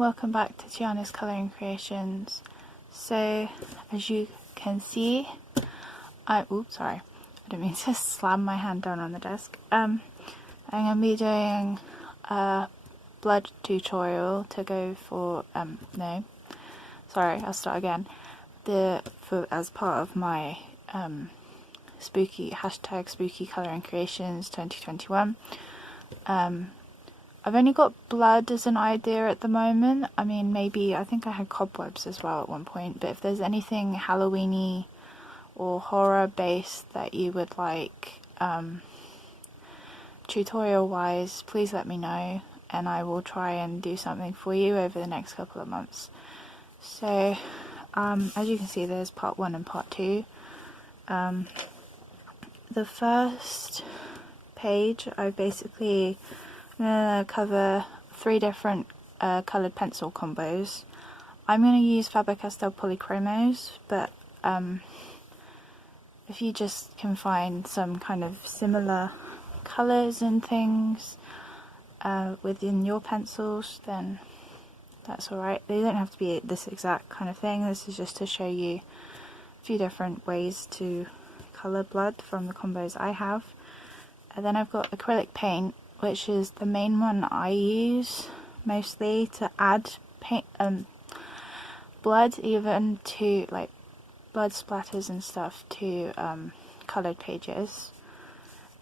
welcome back to Tiana's Colouring Creations. So, as you can see, oops, sorry, I didn't mean to slam my hand down on the desk. I'm going to be doing a blood tutorial to go for, no, sorry, I'll start again. As part of my spooky colouring creations 2021. I've only got blood as an idea at the moment. I mean, maybe, I think I had cobwebs as well at one point, but if there's anything Halloween-y or horror based that you would like tutorial wise, please let me know and I will try and do something for you over the next couple of months. So as you can see, there's part 1 and part 2. The first page, I'm going to cover 3 different coloured pencil combos. I'm going to use Faber-Castell Polychromos, but if you just can find some kind of similar colours and things within your pencils, then that's alright. They don't have to be this exact kind of thing. This is just to show you a few different ways to colour blood from the combos I have. And then I've got acrylic paint, which is the main one I use mostly to add paint, blood, even to like blood splatters and stuff to coloured pages.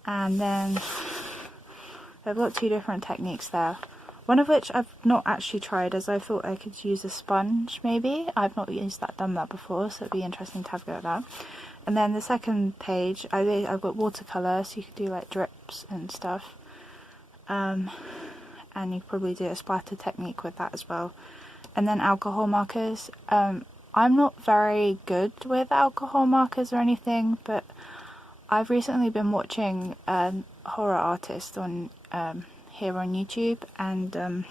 And then I've got 2 different techniques there, one of which I've not actually tried, as I thought I could use a sponge maybe. I've not done that before, so it'd be interesting to have a go at that. And then the second page, I've got watercolour, so you could do like drips and stuff. And you could probably do a splatter technique with that as well. And then alcohol markers. I'm not very good with alcohol markers or anything, but I've recently been watching a horror artist on here on YouTube, and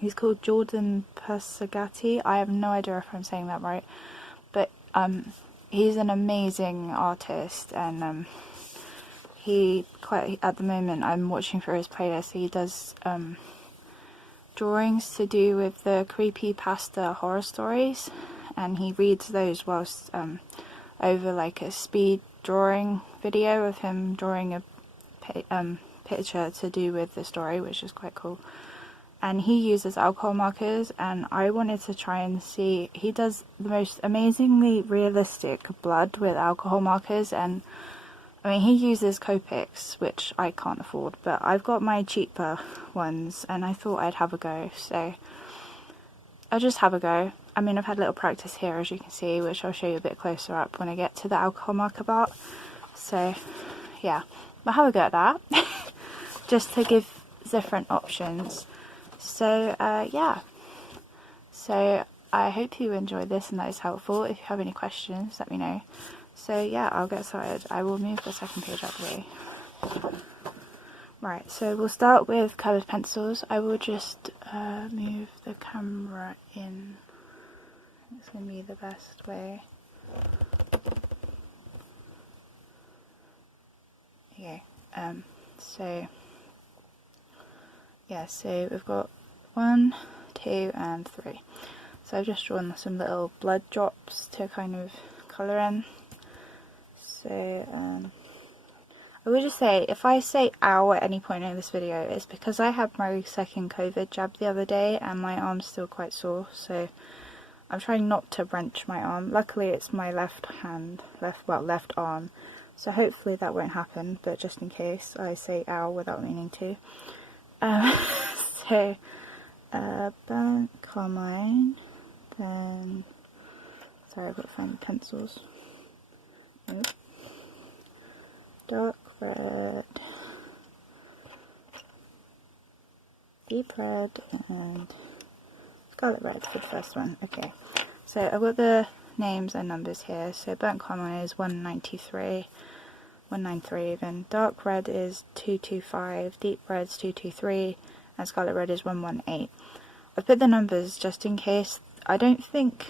he's called Jordan Persegati. I have no idea if I'm saying that right, but he's an amazing artist, and at the moment I'm watching for his playlist. He does drawings to do with the creepypasta horror stories, and he reads those whilst over like a speed drawing video of him drawing a picture to do with the story, which is quite cool. And he uses alcohol markers, and I wanted to try and see, he does the most amazingly realistic blood with alcohol markers. And I mean, he uses Copics, which I can't afford, but I've got my cheaper ones and I thought I'd have a go, so I'll just have a go. I mean, I've had a little practice here, as you can see, which I'll show you a bit closer up when I get to the alcohol marker part. So yeah, I'll have a go at that just to give different options. So yeah, so I hope you enjoyed this and that is helpful. If you have any questions, let me know. So yeah, I'll get started. I will move the second page out of the way. Right, so we'll start with coloured pencils. I will just move the camera in. It's going to be the best way. Okay, so yeah, so we've got 1, 2 and 3. So I've just drawn some little blood drops to kind of colour in. So I would just say, if I say ow at any point in this video, it's because I had my second COVID jab the other day and my arm's still quite sore, so I'm trying not to wrench my arm. Luckily it's my left arm, so hopefully that won't happen, but just in case I say ow without meaning to. So burnt carmine, then, sorry, I've got to find the pencils. Nope. Dark red, deep red, and scarlet red for the first one. Okay, so I've got the names and numbers here. So burnt carmine is 193, 193 even. Dark red is 225, deep red is 223, and scarlet red is 118. I've put the numbers just in case. I don't think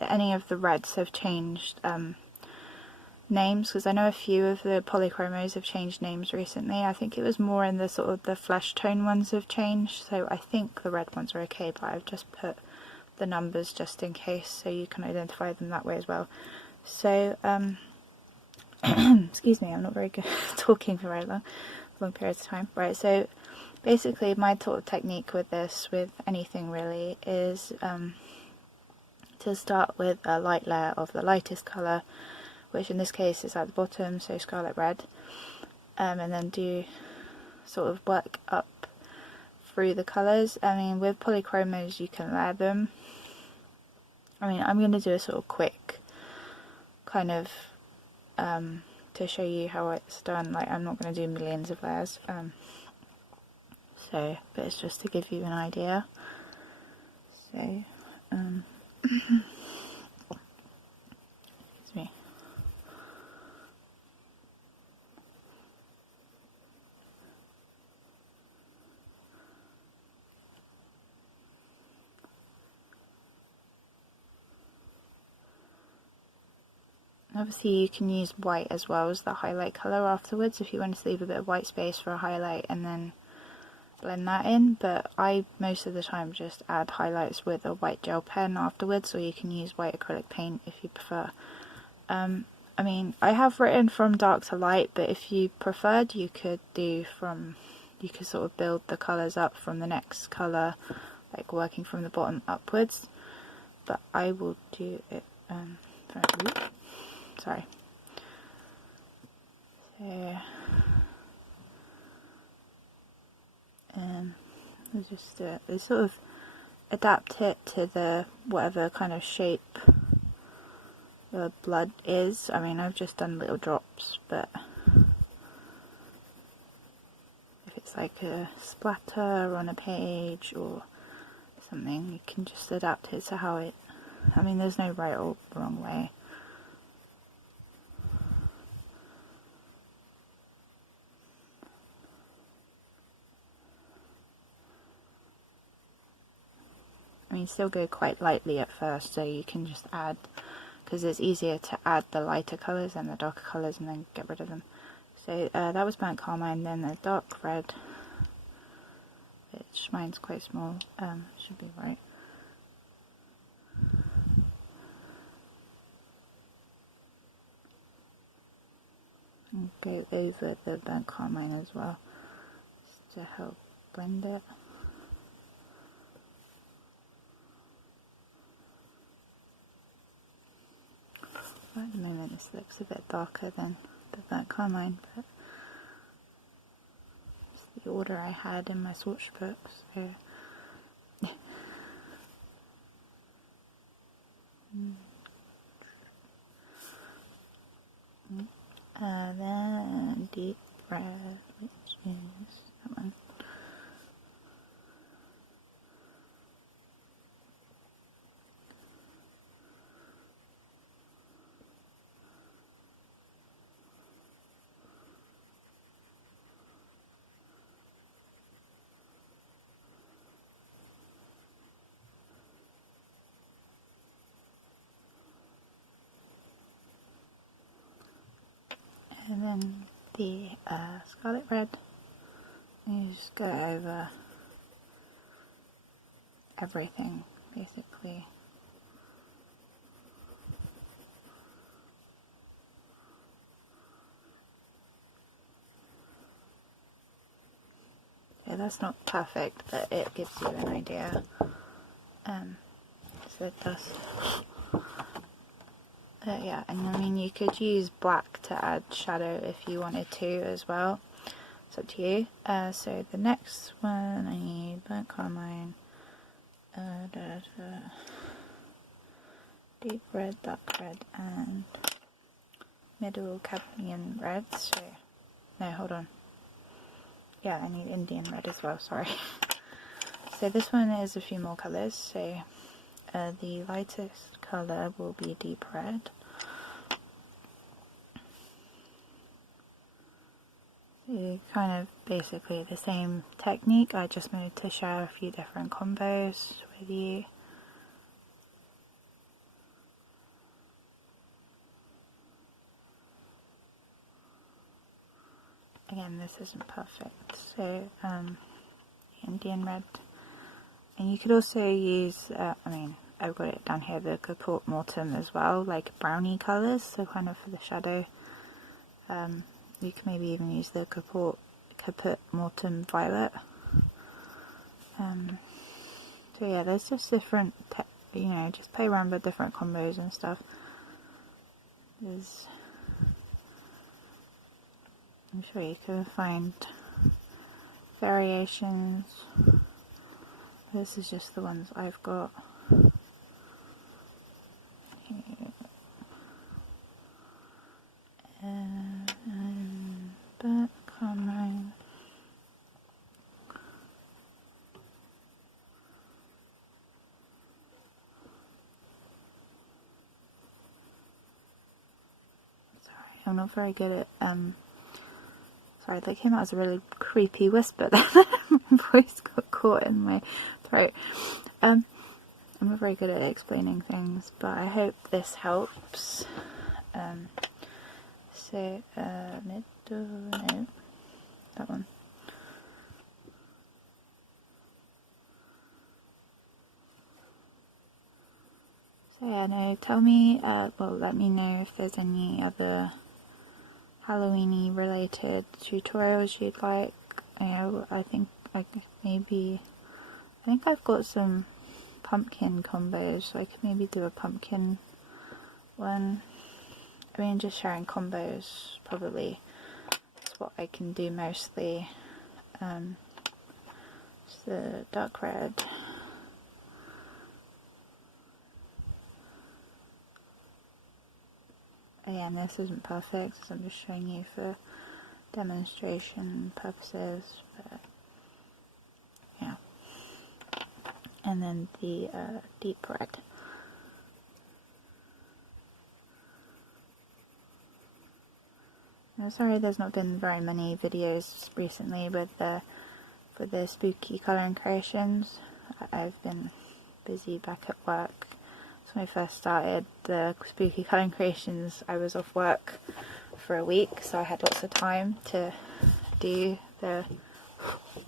any of the reds have changed names, because I know a few of the polychromos have changed names recently. I think it was more in the sort of the flesh tone ones have changed, so I think the red ones are okay, but I've just put the numbers just in case so you can identify them that way as well. So excuse me, I'm not very good at talking for very long periods of time. Right, so basically my sort of technique with this, with anything really, is to start with a light layer of the lightest colour, which in this case is at the bottom, so scarlet red, and then do sort of work up through the colours. I mean, with polychromos you can layer them. I mean, I'm going to do a sort of quick kind of to show you how it's done. Like, I'm not going to do millions of layers, but it's just to give you an idea. So excuse me. Obviously you can use white as well as the highlight colour afterwards if you want to leave a bit of white space for a highlight and then blend that in, but I most of the time just add highlights with a white gel pen afterwards, or you can use white acrylic paint if you prefer. I mean, I have written from dark to light, but if you preferred you could sort of build the colours up from the next colour, like working from the bottom upwards, but I will do it sorry. So, we'll just do it. They sort of adapt it to the whatever kind of shape the blood is. I mean, I've just done little drops, but if it's like a splatter on a page or something, you can just adapt it to how it. I mean, there's no right or wrong way. I mean, still go quite lightly at first, so you can just add, because it's easier to add the lighter colours than the darker colours and then get rid of them. So that was burnt carmine, then the dark red, which mine's quite small, should be right. And go over the burnt carmine as well, just to help blend it. At the moment this looks a bit darker than the burnt carmine, but it's the order I had in my swatch book, so yeah. Then deep red, which is that one. And then the scarlet red, you just go over everything basically. Yeah, that's not perfect, but it gives you an idea. So it does. Yeah, and I mean, you could use black to add shadow if you wanted to as well. It's up to you. So the next one, I need burnt carmine, deep red, dark red, and middle cadmium red. So, no, hold on. Yeah, I need Indian red as well, sorry. So this one is a few more colours. So the lightest colour will be deep red. Kind of basically the same technique, I just wanted to share a few different combos with you. again, this isn't perfect, so Indian red. And you could also use, I mean, I've got it down here, the Caput Mortem as well, like brownie colours, so kind of for the shadow. You can maybe even use the Caput Mortem Violet. So yeah, there's just different, you know, just play around with different combos and stuff. I'm sure you can find variations. This is just the ones I've got. Back on mine. Sorry, I'm not very good at sorry, that came out as a really creepy whisper then. My voice got caught in my throat. I'm not very good at explaining things, but I hope this helps. So, no, that one. So yeah, no, tell me, well, let me know if there's any other Halloweeny related tutorials you'd like. You know, I think I've got some pumpkin combos, so I could maybe do a pumpkin one. I mean, just sharing combos probably is what I can do mostly. It's the dark red. Again, this isn't perfect, so I'm just showing you for demonstration purposes, but yeah. And then the deep red. I'm sorry there's not been very many videos recently with the spooky colouring creations. I've been busy back at work. So when I first started the spooky colouring creations, I was off work for a week, so I had lots of time to do the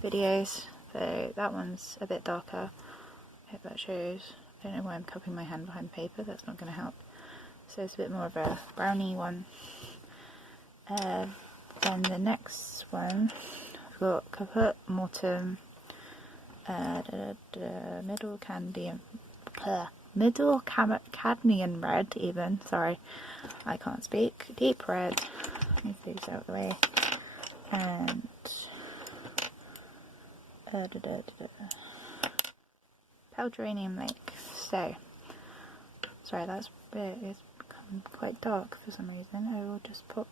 videos. So that one's a bit darker. I hope that shows. I don't know why I'm cupping my hand behind paper, that's not going to help. So it's a bit more of a brownie one. Then the next one, I've got Caput Mortem, middle cadmium red even, sorry, I can't speak, deep red, move these out of the way, and Geranium Lake. So, sorry, it's become quite dark for some reason. I will just put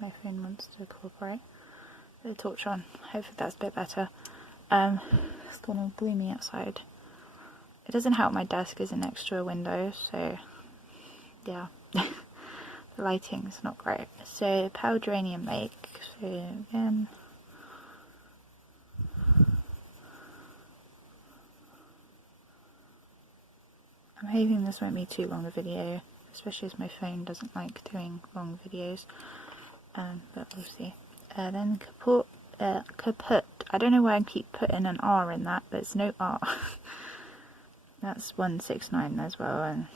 my phone wants to cooperate. Put the torch on. Hopefully that's a bit better. It's gone all gloomy outside. It doesn't help my desk is next to a window, so yeah, the lighting's not great. So Geranium Lake. So again, I'm hoping this won't be too long a video, especially as my phone doesn't like doing long videos. But we'll see. Then Caput. I don't know why I keep putting an R in that, but it's no R. That's 169 as well, and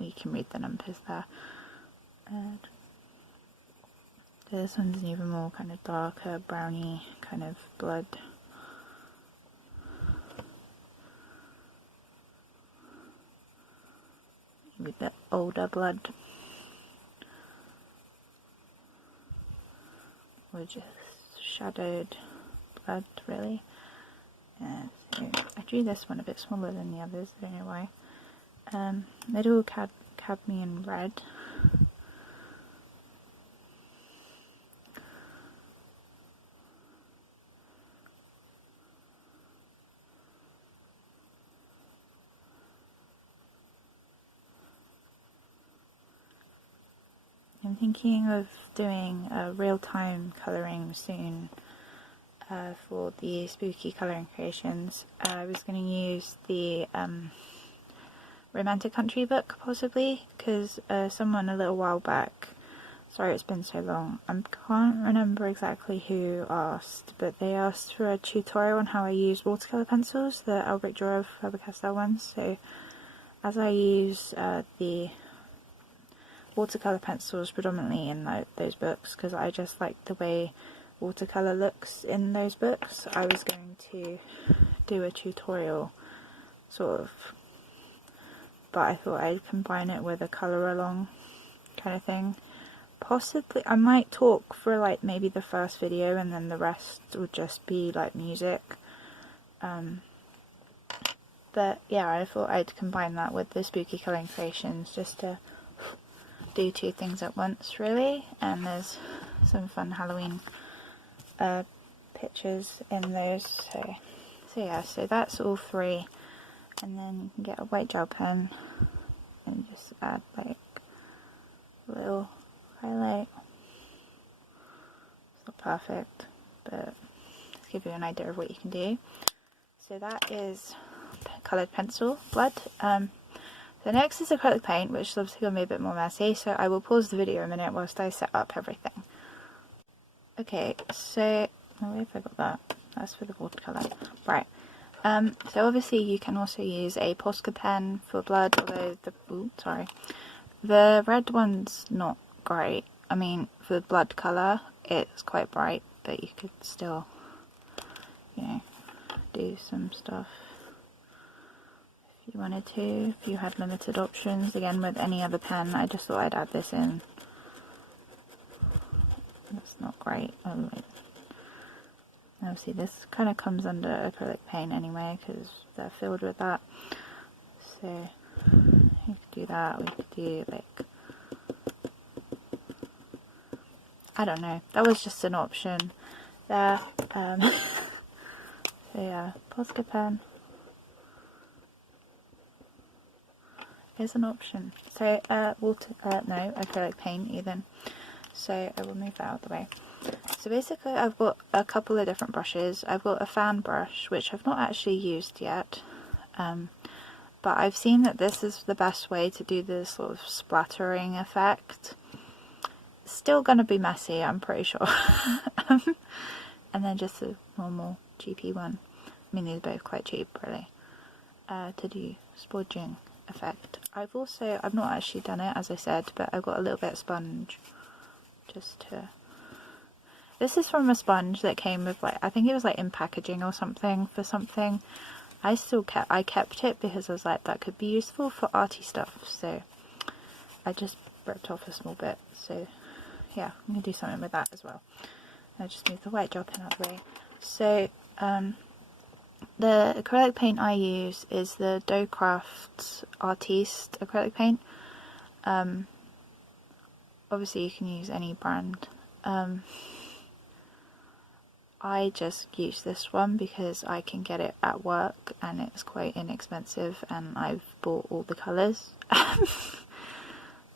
you can read the numbers there. So this one's an even more kind of darker, browny kind of blood. With the older blood. Or just shadowed blood, really. So I drew this one a bit smaller than the others, I don't know why. Middle cadmium red. I'm thinking of doing a real-time colouring soon for the spooky colouring creations. I was going to use the Romantic Country book, possibly, because someone a little while back Sorry it's been so long. I can't remember exactly who asked, but they asked for a tutorial on how I use watercolour pencils, the Albrecht Dürer Faber-Castell ones. So as I use the watercolour pencils predominantly in those books, because I just like the way watercolour looks in those books, I was going to do a tutorial sort of, but I thought I'd combine it with a colour along kind of thing. Possibly I might talk for like maybe the first video and then the rest would just be like music, but yeah, I thought I'd combine that with the spooky colouring creations just to do two things at once really. And there's some fun Halloween pictures in those, so yeah, so that's all three. And then you can get a white gel pen and just add like a little highlight. It's not perfect, but to give you an idea of what you can do. So that is coloured pencil, blood. So next is acrylic paint, which is obviously going to be a bit more messy, so I will pause the video a minute whilst I set up everything. Okay, so where have I got that? That's for the watercolour. Right. So obviously you can also use a Posca pen for blood, although the red one's not great. I mean, for blood colour it's quite bright, but you could still, you know, do some stuff if you wanted to, if you had limited options. Again, with any other pen, I just thought I'd add this in. That's not great. Oh, wait. Obviously this kind of comes under acrylic paint anyway because they're filled with that, so you could do that. We could do like, I don't know, that was just an option there. So yeah, Posca pen is an option. So no, acrylic paint even. So I will move that out of the way. So basically I've got a couple of different brushes. I've got a fan brush, which I've not actually used yet, but I've seen that this is the best way to do this sort of splattering effect. It's still going to be messy, I'm pretty sure. And then just a normal cheapy one. I mean, these are both quite cheap really, to do splodging effect. I've not actually done it, as I said, but I've got a little bit of sponge just to... This is from a sponge that came with, like, I think it was like in packaging or something for something. I kept it because I was like, that could be useful for arty stuff, so I just ripped off a small bit. So yeah, I'm gonna do something with that as well. I'll just move the white gel pen out of the way. So the acrylic paint I use is the Docraft Artiste acrylic paint. Obviously you can use any brand. I just use this one because I can get it at work and it's quite inexpensive, and I've bought all the colours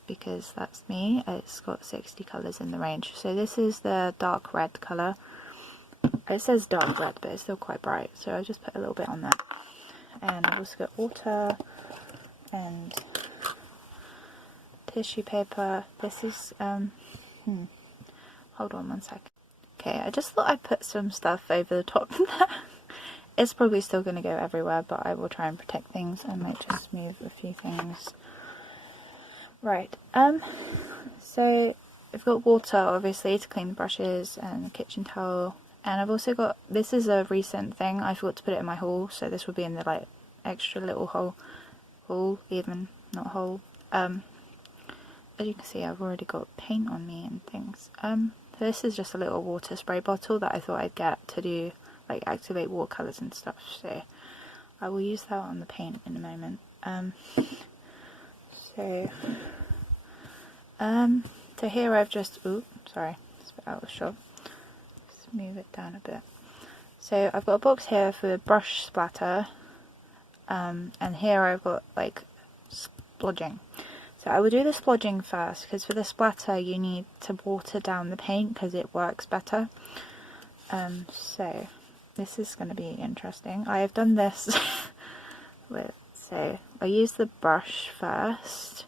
because that's me. It's got 60 colours in the range. So this is the dark red colour. It says dark red, but it's still quite bright, so I'll just put a little bit on that. And I've also got water and tissue paper. This is hold on one sec. Okay, I just thought I'd put some stuff over the top of that. It's probably still going to go everywhere, but I will try and protect things. I might just move a few things. Right, so I've got water obviously to clean the brushes and the kitchen towel, and I've also got, this is a recent thing, I forgot to put it in my haul, so this will be in the like extra little haul, even not hole. As you can see, I've already got paint on me and things. This is just a little water spray bottle that I thought I'd get to do, like, activate watercolours and stuff, so I will use that on the paint in a moment. So here I've just, sorry, it's a bit out of shot. Let's move it down a bit. So I've got a box here for brush splatter, and here I've got like splodging. So I will do the splodging first, because for the splatter you need to water down the paint because it works better. So this is going to be interesting. I have done this with, so I use the brush first.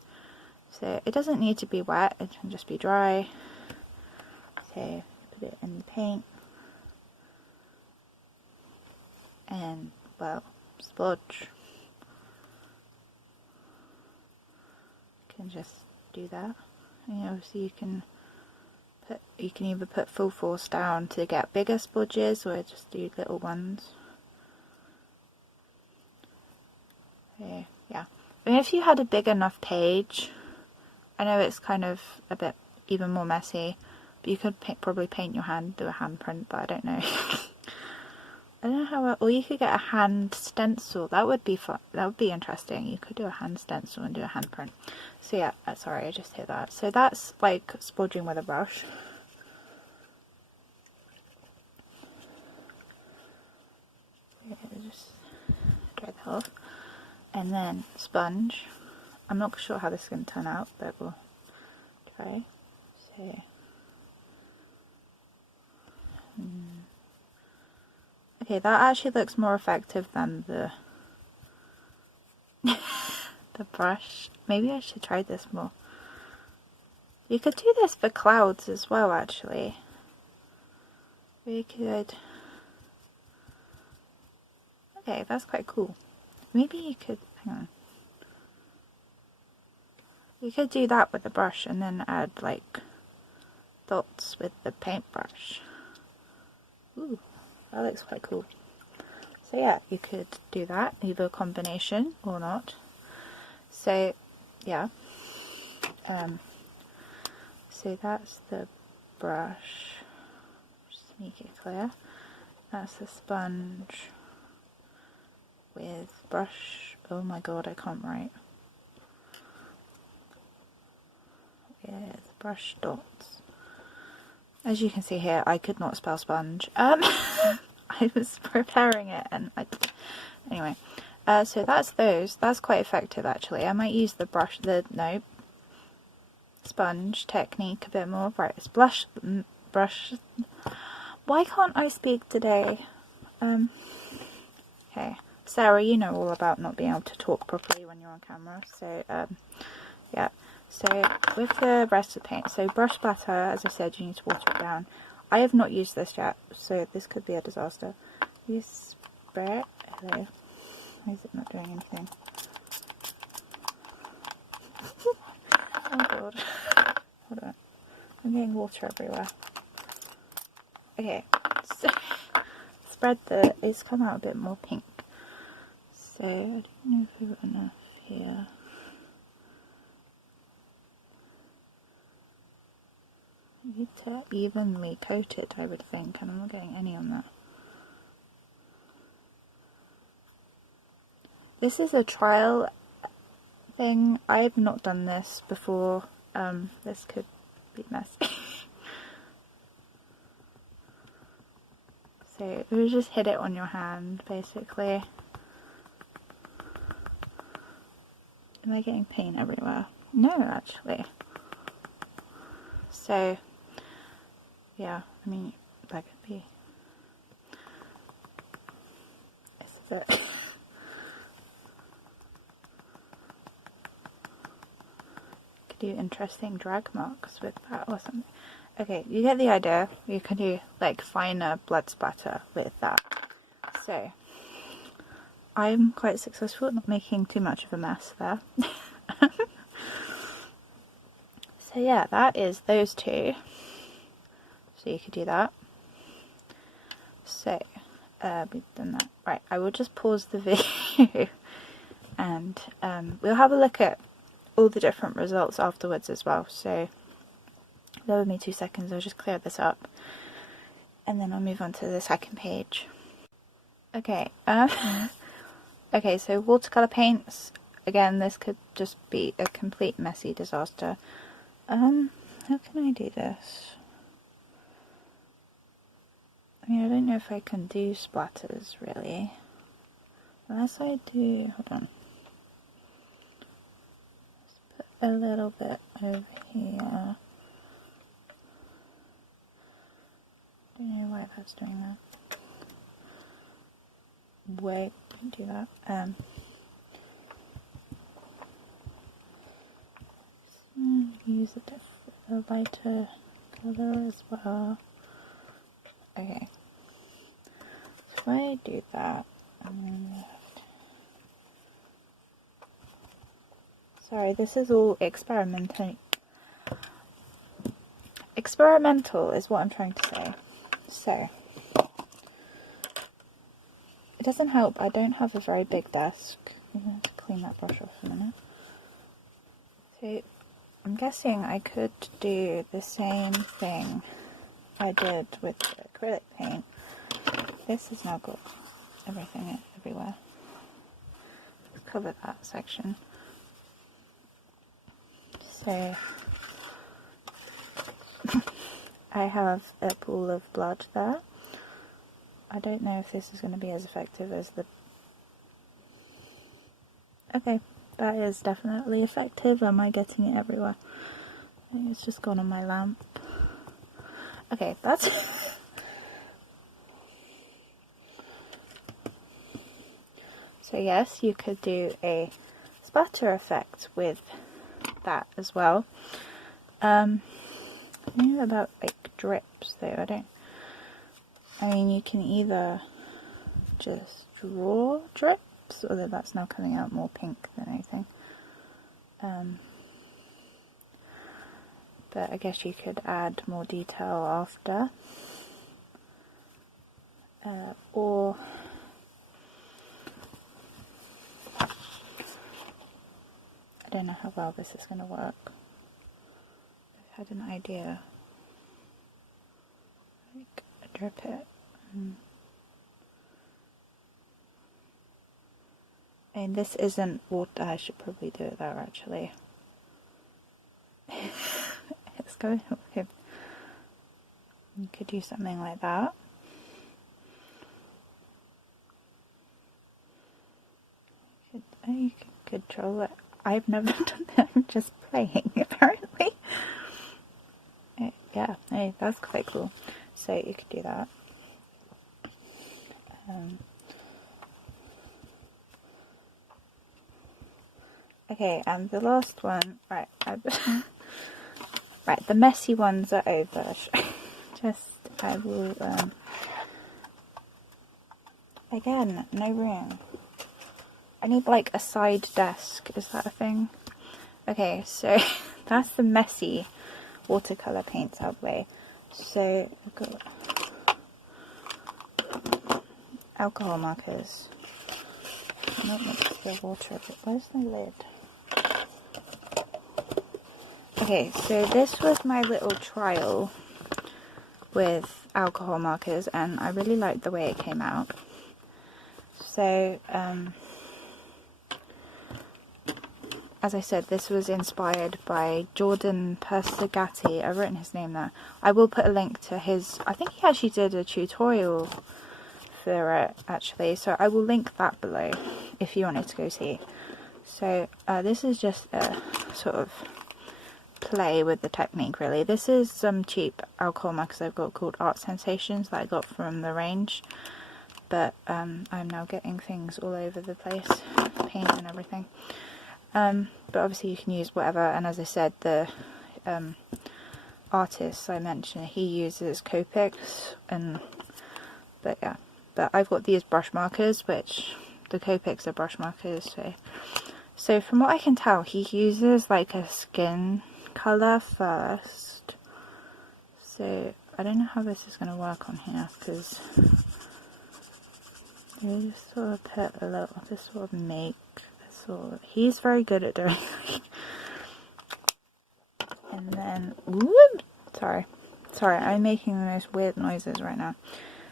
So it doesn't need to be wet, it can just be dry. So put it in the paint. And, well, splodge. You can just do that. And obviously you can either put full force down to get bigger splodges, or just do little ones. So, yeah. I mean, if you had a big enough page, I know it's kind of a bit even more messy, but you could probably paint your hand, do a handprint, but I don't know. I don't know how, or you could get a hand stencil. That would be fun. That would be interesting. You could do a hand stencil and do a handprint. So yeah, sorry, I just hit that. So that's like splodging with a brush. Just dry that off. And then sponge. I'm not sure how this is going to turn out, but we'll try. So, okay, that actually looks more effective than the the brush. Maybe I should try this more. You could do this for clouds as well, actually. We could. Okay, that's quite cool. Maybe you could, hang on. You could do that with the brush and then add like dots with the paintbrush. Ooh, that looks quite cool. So yeah, you could do that, either a combination or not. So yeah, so that's the brush, just make it clear. That's the sponge with brush, oh my god, I can't write. With brush dots. As you can see here, I could not spell sponge. I was preparing it and anyway. So that's those. That's quite effective actually. I might use the sponge technique a bit more. Right, it's brush. Why can't I speak today? Okay. Sarah, you know all about not being able to talk properly when you're on camera. So, yeah. So, with the rest of the paint, so brush splatter, as I said, you need to water it down. I have not used this yet, so this could be a disaster. You spray it. Hello. Why is it not doing anything? Oh god. Hold on. I'm getting water everywhere. Okay. So, spread it's come out a bit more pink. So, I don't know if we've got enough here. I need to evenly coat it, I would think, and I'm not getting any on that. This is a trial thing. I have not done this before. This could be messy. So you just hit it on your hand, basically. Am I getting paint everywhere? No, actually. So, yeah, I mean, that could be. This is it. Could do interesting drag marks with that or something. Okay, you get the idea. You can do like finer blood spatter with that. So, I'm quite successful at not making too much of a mess there. So yeah, that is those two. So you could do that. So, we've done that. Right, I will just pause the video and we'll have a look at all the different results afterwards as well. So, bear with me 2 seconds, I'll just clear this up. And then I'll move on to the second page. Okay, okay, so watercolour paints. Again, this could just be a complete messy disaster. How can I do this? I mean, I don't know if I can do splatters, really. Unless I do... hold on. Let's put a little bit over here. I don't know why that's doing that. Wait, don't do that. use a lighter color as well. Okay, so if I do that, and then left. Sorry, this is all experimental. Experimental is what I'm trying to say. So, it doesn't help, I don't have a very big desk. I'm going to clean that brush off a minute. So, I'm guessing I could do the same thing I did with the acrylic paint. This has now got everything everywhere. Let's cover that section. So, I have a pool of blood there. I don't know if this is going to be as effective as the... Okay, that is definitely effective. Am I getting it everywhere? It's just gone on my lamp. Okay, that's... So yes, you could do a splatter effect with that as well. I don't know about like drips though, I mean, you can either just draw drips, although that's now coming out more pink than anything. But I guess you could add more detail after. Or I don't know how well this is going to work. I had an idea. Like, drip it. And this isn't water. I should probably do it there actually. It's going okay. You could do something like that. You could control it. I've never done that. I'm just playing apparently. Yeah, hey, that's quite cool. So you could do that. Okay, and the last one, right, right, the messy ones are over. I will, again, no room. I need like a side desk, is that a thing? Okay, so that's the messy watercolour paints out of the way. So I've got alcohol markers. I might mix the water a bit. Where's the lid? Okay, so this was my little trial with alcohol markers and I really liked the way it came out. So, as I said, this was inspired by Jordan Persegati. I've written his name there. I will put a link to his, I think he actually did a tutorial for it actually, so I will link that below if you wanted to go see. So this is just a sort of play with the technique really. This is some cheap alcohol markers I've got called Art Sensations that I got from the range, but I'm now getting things all over the place, paint and everything. But obviously you can use whatever, and as I said, the artist I mentioned, he uses Copics, but yeah, but I've got these brush markers, which the Copics are brush markers, so from what I can tell, he uses like a skin colour first, so I don't know how this is going to work on here, because you just sort of put a little, just sort of make this sort of, he's very good at doing it. And then, whoop, sorry, I'm making the most weird noises right now.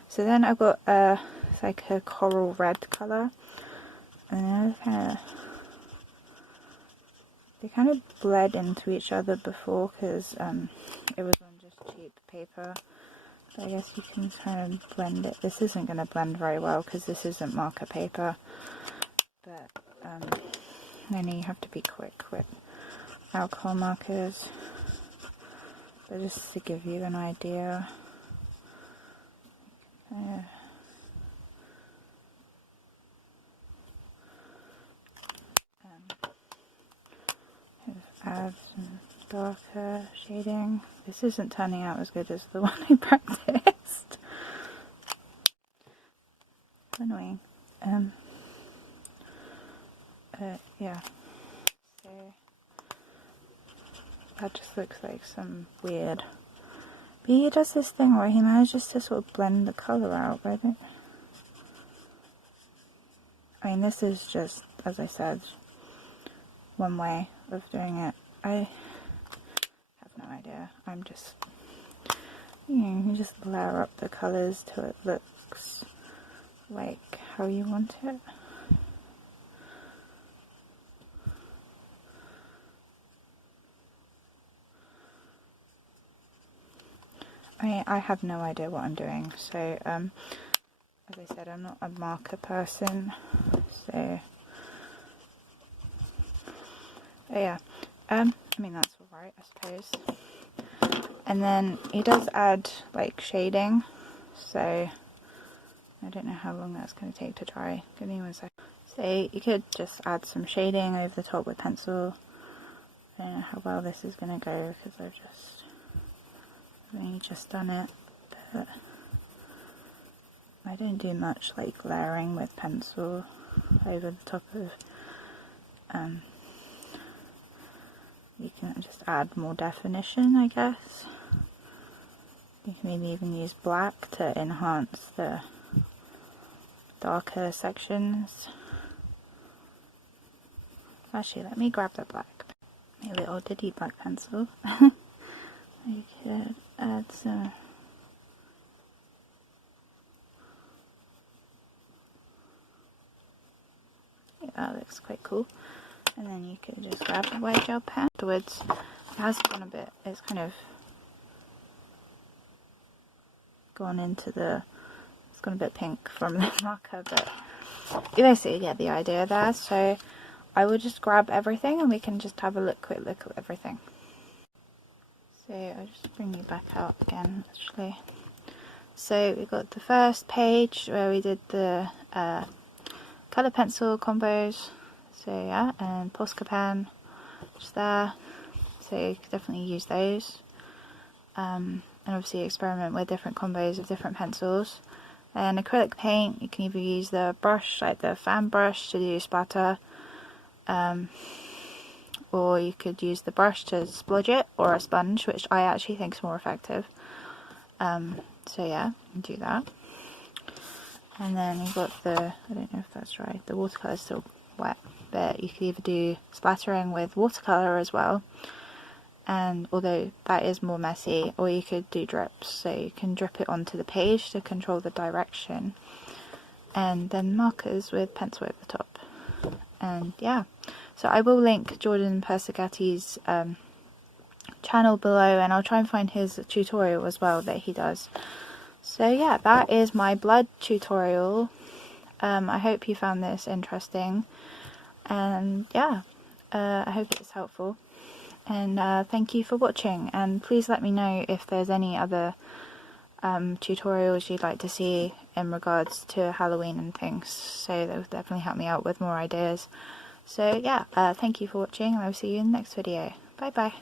So then I've got it's like a coral red colour, and then they kind of bled into each other before because it was on just cheap paper. So I guess you can kind of blend it. This isn't going to blend very well because this isn't marker paper, but then you have to be quick with alcohol markers. But just to give you an idea. Add some darker shading. This isn't turning out as good as the one I practiced. Annoying. Yeah. So that just looks like some weird. But he does this thing where he manages to sort of blend the colour out, but I mean, this is just, as I said, one way of doing it. I have no idea. I'm just, you just layer up the colours till it looks like how you want it. I have no idea what I'm doing, so as I said, I'm not a marker person, so yeah, I mean that's alright, I suppose. And then he does add like shading, so I don't know how long that's going to take to dry. Give me 1 second. So you could just add some shading over the top with pencil. I don't know how well this is going to go because I've only just done it, but I don't do much like layering with pencil over the top of, you can just add more definition, I guess. You can maybe even use black to enhance the darker sections. Actually, let me grab the black, my little diddy black pencil. I could add some. Yeah, that looks quite cool. And then you could just grab the white gel pen. Afterwards, it has gone a bit, it's kind of gone into the, it's gone a bit pink from the marker, but you basically get the idea there. So I will just grab everything and we can just have a quick look at everything. So I'll just bring you back out again, actually. So we got the first page where we did the colour pencil combos. So yeah, and Posca pen, just there. So you could definitely use those. And obviously experiment with different combos of different pencils. And acrylic paint, you can either use the brush, like the fan brush, to do splatter. Or you could use the brush to splodge it, or a sponge, which I actually think is more effective. So yeah, you can do that. And then you've got the, I don't know if that's right, the watercolour is still wet, but you could either do splattering with watercolour as well, and although that is more messy, or you could do drips, so you can drip it onto the page to control the direction, and then markers with pencil over the top. And yeah, so I will link Jordan Persegati's channel below, and I'll try and find his tutorial as well that he does. So yeah, that is my blood tutorial. I hope you found this interesting, and yeah, I hope it's helpful, and thank you for watching, and please let me know if there's any other tutorials you'd like to see in regards to Halloween and things, so that would definitely help me out with more ideas. So yeah, thank you for watching, and I will see you in the next video. Bye bye.